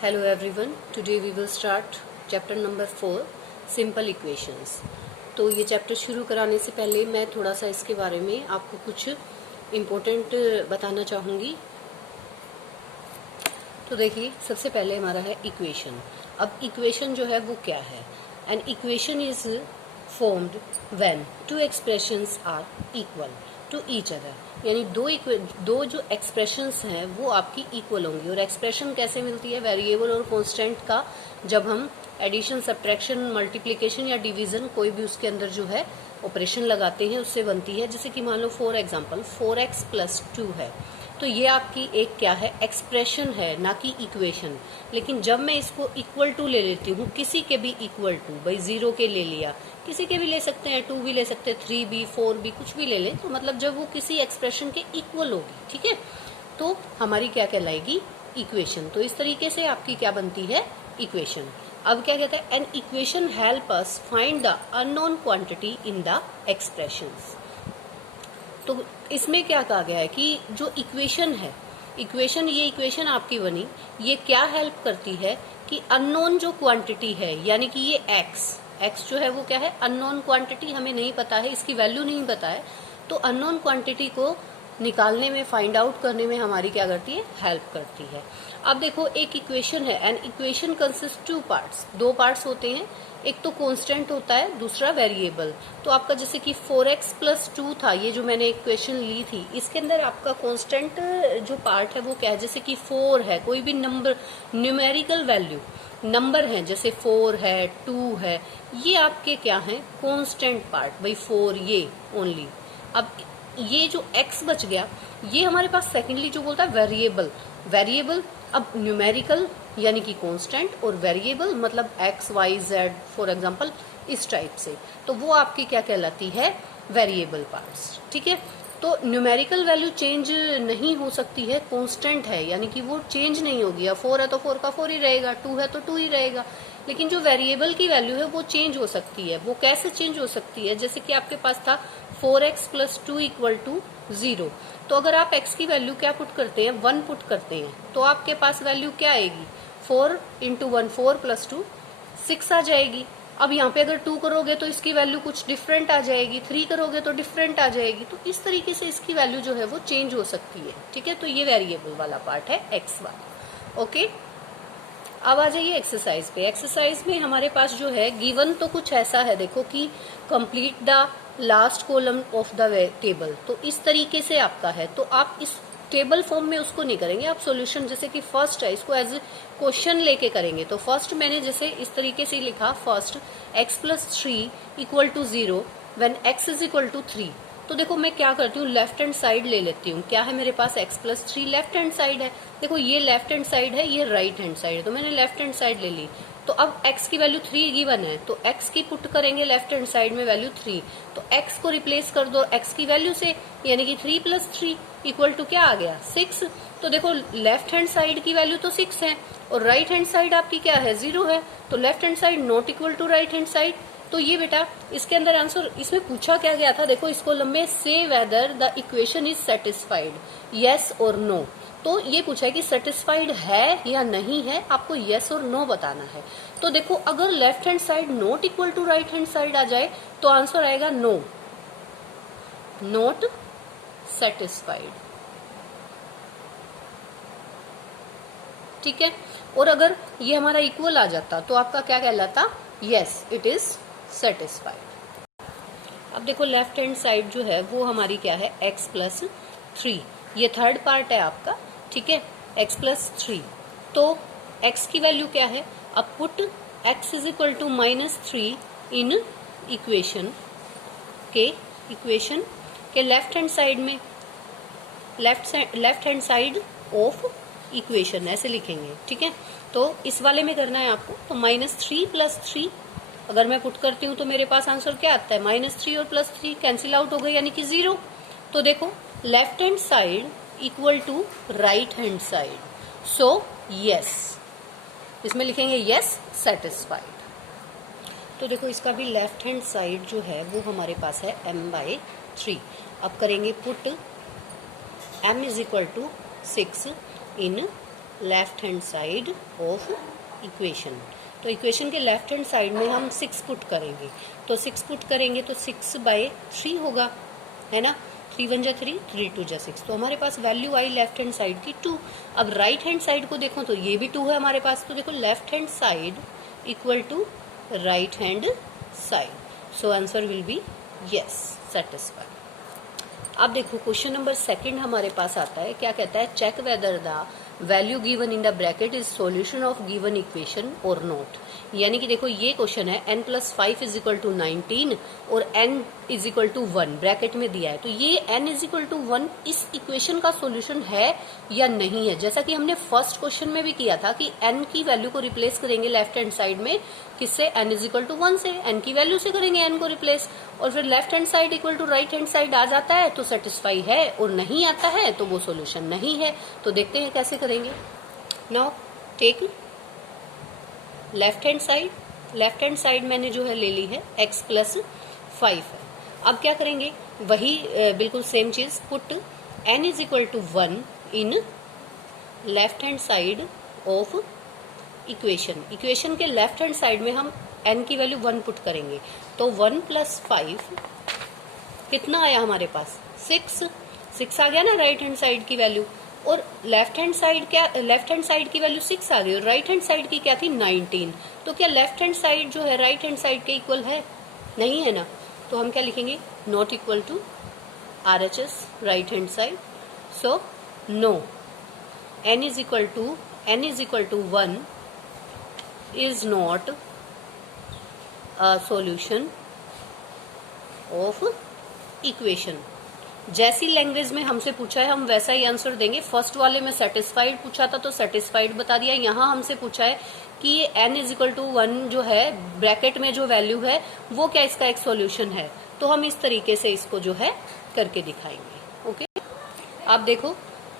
Hello everyone, today we will start chapter number 4 simple equations। तो ये chapter शुरू कराने से पहले मैं थोड़ा सा इसके बारे में आपको कुछ इम्पोर्टेंट बताना चाहूँगी। तो देखिए, सबसे पहले हमारा है इक्वेशन। अब इक्वेशन जो है वो क्या है? An equation is formed when two expressions are equal to each other, यानी दो जो एक्सप्रेशंस हैं वो आपकी इक्वल होंगी। और एक्सप्रेशन कैसे मिलती है? वेरिएबल और कांस्टेंट का जब हम एडिशन, सब्ट्रैक्शन, मल्टीप्लिकेशन या डिवीजन कोई भी उसके अंदर जो है ऑपरेशन लगाते हैं उससे बनती है। जैसे कि मान लो फॉर एग्जांपल 4x + 2 है, तो ये आपकी एक क्या है? एक्सप्रेशन है, ना कि इक्वेशन। लेकिन जब मैं इसको इक्वल टू ले लेती हूँ, किसी के भी इक्वल टू, भाई 0 के ले लिया, किसी के भी ले सकते हैं, 2 भी ले सकते हैं, 3 भी, 4 भी, कुछ भी ले लें, तो मतलब जब वो किसी एक्सप्रेशन के इक्वल होगी, ठीक है, तो हमारी क्या कहलाएगी? इक्वेशन। तो इस तरीके से आपकी क्या बनती है? इक्वेशन। अब क्या कहता है? An equation help us find the unknown quantity in the expressions. तो इसमें क्या कहा गया है कि जो इक्वेशन है, ये इक्वेशन आपकी बनी, ये क्या हेल्प करती है कि अननोन जो क्वांटिटी है, यानी कि ये एक्स जो है वो क्या है? अननोन क्वांटिटी, हमें नहीं पता है, इसकी वैल्यू नहीं पता है, तो अननोन क्वांटिटी को निकालने में, फाइंड आउट करने में हमारी क्या करती है? हेल्प करती है। अब देखो, एक इक्वेशन है, an equation consist 2 parts, 2 parts होते हैं, एक तो कांस्टेंट होता है, दूसरा वेरिएबल। तो आपका जैसे कि 4x + 2 था, ये जो मैंने इक्वेशन ली थी, इसके अंदर आपका कांस्टेंट जो पार्ट है वो क्या है? जैसे कि 4 है, कोई भी नंबर, न्यूमेरिकल वैल्यू नंबर है, जैसे 4 है, 2 है, ये आपके क्या है? कांस्टेंट पार्ट, भाई 4 ये ओनली। अब ये जो x बच गया, ये हमारे पास सेकेंडली जो बोलता है वेरिएबल। अब न्यूमेरिकल यानी कि कांस्टेंट, और वेरिएबल मतलब x, y, z for example, इस टाइप से, तो वो आपकी क्या कहलाती है? वेरिएबल पार्ट्स, ठीक है। तो न्यूमेरिकल वैल्यू चेंज नहीं हो सकती है, कांस्टेंट है, यानी कि वो चेंज नहीं होगी। अब 4 है तो 4 का 4 ही रहेगा, 2 है तो 2 ही रहेगा। लेकिन जो वेरिएबल की वैल्यू है वो चेंज हो सकती है। वो कैसे चेंज हो सकती है? जैसे कि आपके पास था 4x + 2 = 0, तो अगर आप x की वैल्यू क्या पुट करते हैं? 1 पुट करते हैं, तो आपके पास वैल्यू क्या आएगी? 4 × 1, 4 + 2 6 आ जाएगी। अब यहाँ पे अगर 2 करोगे तो इसकी वैल्यू कुछ डिफरेंट आ जाएगी, 3 करोगे तो डिफरेंट आ जाएगी। तो इस तरीके से इसकी वैल्यू जो है वो चेंज हो सकती है, ठीक है। तो ये वेरिएबल वाला पार्ट है, x वाला, ओके। अब आ जाइए एक्सरसाइज पे। एक्सरसाइज में हमारे पास जो है गिवन तो कुछ ऐसा है, देखो कि complete the last column of the table, तो इस तरीके से आपका है। तो आप इस टेबल फॉर्म में उसको नहीं करेंगे, आप सॉल्यूशन, जैसे कि फर्स्ट है, इसको एज ए क्वेश्चन लेके करेंगे। तो फर्स्ट मैंने जैसे इस तरीके से लिखा, फर्स्ट x + 3 = 0 व्हेन x = 3। तो देखो मैं क्या करती हूँ, लेफ्ट हैंड साइड ले लेती हूँ। क्या है मेरे पास? x + 3 लेफ्ट हैंड साइड है। देखो ये लेफ्ट हैंड साइड है, ये राइट हैंड साइड है, तो मैंने लेफ्ट हैंड साइड ले ली। तो अब x की वैल्यू 3 गिवन है, तो x की पुट करेंगे लेफ्ट हैंड साइड में वैल्यू 3, तो x को रिप्लेस कर दो x की वैल्यू से, यानी कि 3 + 3 = क्या आ गया? 6। तो देखो लेफ्ट हैंड साइड की वैल्यू तो 6 है, और राइट हैंड साइड आपकी क्या है? 0 है, तो left hand side not equal to right hand side. तो ये बेटा इसके अंदर आंसर, इसमें पूछा क्या गया था? देखो इस कॉलम में से whether the equation is satisfied, yes और नो। तो ये पूछा है कि सेटिस्फाइड है या नहीं है, आपको यस और नो बताना है। तो देखो अगर left hand side not equal to right hand side आ जाए तो आंसर आएगा नो, नॉट सेटिस्फाइड, ठीक है। और अगर ये हमारा इक्वल आ जाता तो आपका क्या कहलाता? Yes, it is satisfied. अब देखो लेफ्ट हैंड साइड जो है वो हमारी क्या है? x + 3, ये थर्ड पार्ट है आपका, ठीक है, x + 3। तो x की वैल्यू क्या है? अब पुट x = -3 इन इक्वेशन के लेफ्ट हैंड साइड में, left hand side of equation ऐसे लिखेंगे, ठीक है। तो इस वाले में करना है आपको। तो -3 + 3 अगर मैं पुट करती हूँ तो मेरे पास आंसर क्या आता है? -3 और +3 कैंसिल आउट हो गए, यानी कि 0। तो देखो left hand side equal to right hand side, so yes, इसमें लिखेंगे यस सेटिस्फाइड। तो देखो इसका भी लेफ्ट हैंड साइड जो है वो हमारे पास है m/3। अब करेंगे put m = 6 in left hand side of equation. तो इक्वेशन के लेफ्ट हैंड साइड में हम 6 पुट करेंगे, तो 6 पुट करेंगे तो 6/3 होगा, है ना। 3 1 जा 3, 3 2 जा 6, तो हमारे पास वैल्यू आई लेफ्ट हैंड साइड की 2। अब राइट हैंड साइड को देखो तो ये भी 2 है हमारे पास, तो देखो left hand side equal to right hand side, so answer will be yes, satisfied. अब देखो क्वेश्चन नंबर 2 हमारे पास आता है, क्या कहता है, check whether the value given in the bracket is solution of given equation और नॉट। यानी कि देखो ये क्वेश्चन है n+5 = 19 और n = 1 ब्रैकेट में दिया है, तो ये n = 1 इस इक्वेशन का सॉल्यूशन है या नहीं है। जैसा कि हमने फर्स्ट क्वेश्चन में भी किया था कि n की वैल्यू को रिप्लेस करेंगे लेफ्ट हैंड साइड में, किससे, n = 1 से, n की वैल्यू से करेंगे n को रिप्लेस, और फिर left hand side equal to right hand side आ जाता है तो सेटिस्फाई है, और नहीं आता है तो वो सॉल्यूशन नहीं है। तो देखते हैं कैसे करेंगे। Now take left hand side मैंने जो है ले ली है x+5 है। अब क्या करेंगे, वही बिल्कुल सेम चीज, put n = 1 in left hand side of equation. Equation के लेफ्ट हैंड साइड में हम n की वैल्यू 1 पुट करेंगे, तो 1 + 5 कितना आया हमारे पास, 6 आ गया ना राइट हैंड साइड की वैल्यू, और लेफ्ट हैंड साइड की वैल्यू 6 आ गई, और राइट हैंड साइड की क्या थी, 19। तो क्या लेफ्ट हैंड साइड जो है राइट हैंड साइड के इक्वल है, नहीं है ना, तो हम क्या लिखेंगे, not equal to RHS right hand side, so no, n = 1 is not a solution of equation। जैसी लैंग्वेज में हमसे पूछा है हम वैसा ही आंसर देंगे। फर्स्ट वाले में सेटिस्फाइड पूछा था तो सेटिस्फाइड बता दिया, यहाँ हमसे पूछा है कि ये n = 1 जो है ब्रैकेट में जो वैल्यू है वो क्या इसका एक सॉल्यूशन है, तो हम इस तरीके से इसको जो है करके दिखाएंगे। ओके, आप देखो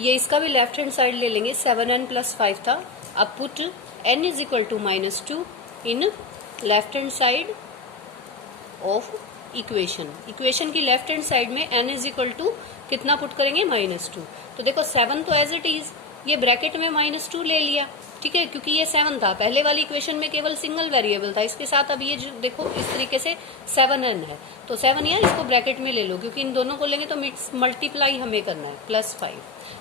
ये इसका भी लेफ्ट हैंड साइड ले लेंगे, 7n + 5 था। अब put n = -2 in left hand side of equation की लेफ्ट हैंड साइड में n = कितना पुट करेंगे, -2। तो देखो 7 तो एज इट इज, ये ब्रैकेट में -2 ले लिया, ठीक है, क्योंकि ये 7 था, पहले वाली इक्वेशन में केवल सिंगल वेरिएबल था, इसके साथ अब ये जो देखो इस तरीके से 7n है, तो 7 या इसको ब्रैकेट में ले लो, क्योंकि इन दोनों को लेंगे तो मल्टीप्लाई हमें करना है, +5।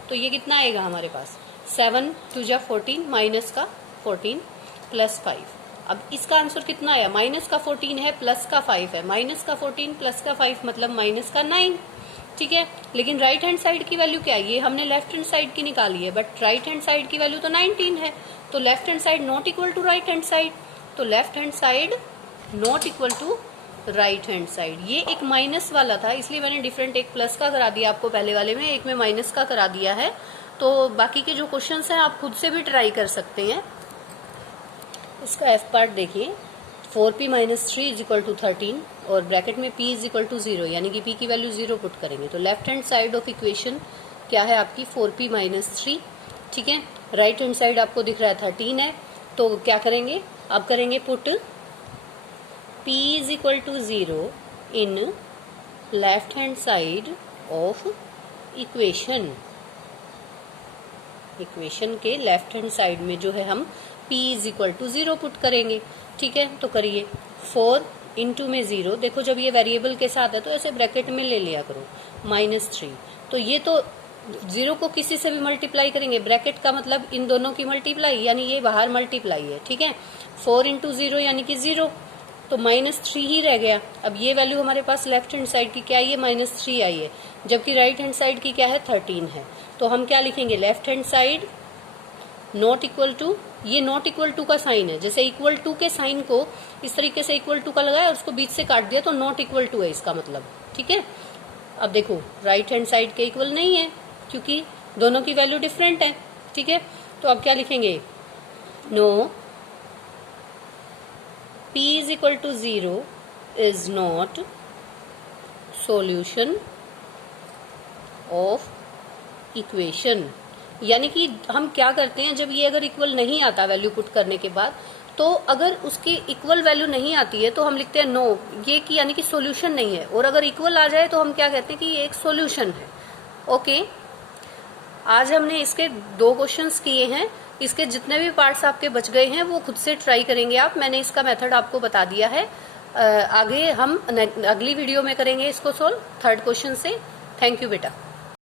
तो ये कितना आएगा हमारे पास, 7 2 जा 14 माइनस का 14 +5। अब इसका आंसर कितना आया, माइनस का 14 है प्लस का 5 है, माइनस का 14 प्लस का 5 मतलब माइनस का 9, ठीक है। लेकिन राइट हैंड साइड की वैल्यू क्या है, ये हमने लेफ्ट हैंड साइड की निकाली है, बट राइट हैंड साइड की वैल्यू तो 19 है, तो left hand side not equal to right hand side, तो left hand side not equal to right hand side. ये एक माइनस वाला था इसलिए मैंने डिफरेंट, एक प्लस का करा दिया आपको पहले वाले में, एक में माइनस का करा दिया है। तो बाकी के जो क्वेश्चंस हैं आप खुद से भी ट्राई कर सकते हैं। इसका एफ पार्ट देखिए, 4p - 3 = 13 और ब्रैकेट में p = 0, यानी कि p की वैल्यू 0 पुट करेंगे, तो left hand side of equation क्या है आपकी, 4p - 3, ठीक है। राइट हैंड साइड आपको दिख रहा है 13 है, तो क्या करेंगे, अब करेंगे put p = 0 in left hand side of equation के लेफ्ट हैंड साइड में जो है हम p = 0 पुट करेंगे, ठीक है। तो करिए, 4 इंटू में 0, देखो जब ये वेरिएबल के साथ है तो ऐसे ब्रैकेट में ले लिया करो, -3, तो ये तो 0 को किसी से भी मल्टीप्लाई करेंगे, ब्रैकेट का मतलब इन दोनों की मल्टीप्लाई, यानी ये बाहर मल्टीप्लाई है, ठीक है। 4 × 0 यानी कि 0, तो -3 ही रह गया। अब ये वैल्यू हमारे पास लेफ्ट हैंड साइड की क्या आई है, -3 आई है, जबकि राइट हैंड साइड की क्या है, 13 है। तो हम क्या लिखेंगे, left hand side not equal to, ये नॉट इक्वल टू का साइन है, जैसे इक्वल टू के साइन को इस तरीके से इक्वल टू का लगाया और उसको बीच से काट दिया तो नॉट इक्वल टू है इसका मतलब, ठीक है। अब देखो राइट हैंड साइड के इक्वल नहीं है क्योंकि दोनों की वैल्यू डिफरेंट है, ठीक है। तो अब क्या लिखेंगे, no, p = 0 is not solution of equation. यानी कि हम क्या करते हैं, जब ये अगर इक्वल नहीं आता वैल्यू पुट करने के बाद, तो अगर उसकी इक्वल वैल्यू नहीं आती है तो हम लिखते हैं नो, ये कि यानी कि सॉल्यूशन नहीं है, और अगर इक्वल आ जाए तो हम क्या कहते हैं कि ये एक सॉल्यूशन है। ओके, आज हमने इसके 2 क्वेश्चंस किए हैं। इसके जितने भी पार्ट्स आपके बच गए हैं वो खुद से ट्राई करेंगे आप। मैंने इसका मेथड आपको बता दिया है। आगे हम अगली वीडियो में करेंगे इसको सोल्व 3rd क्वेश्चन से। थैंक यू बेटा।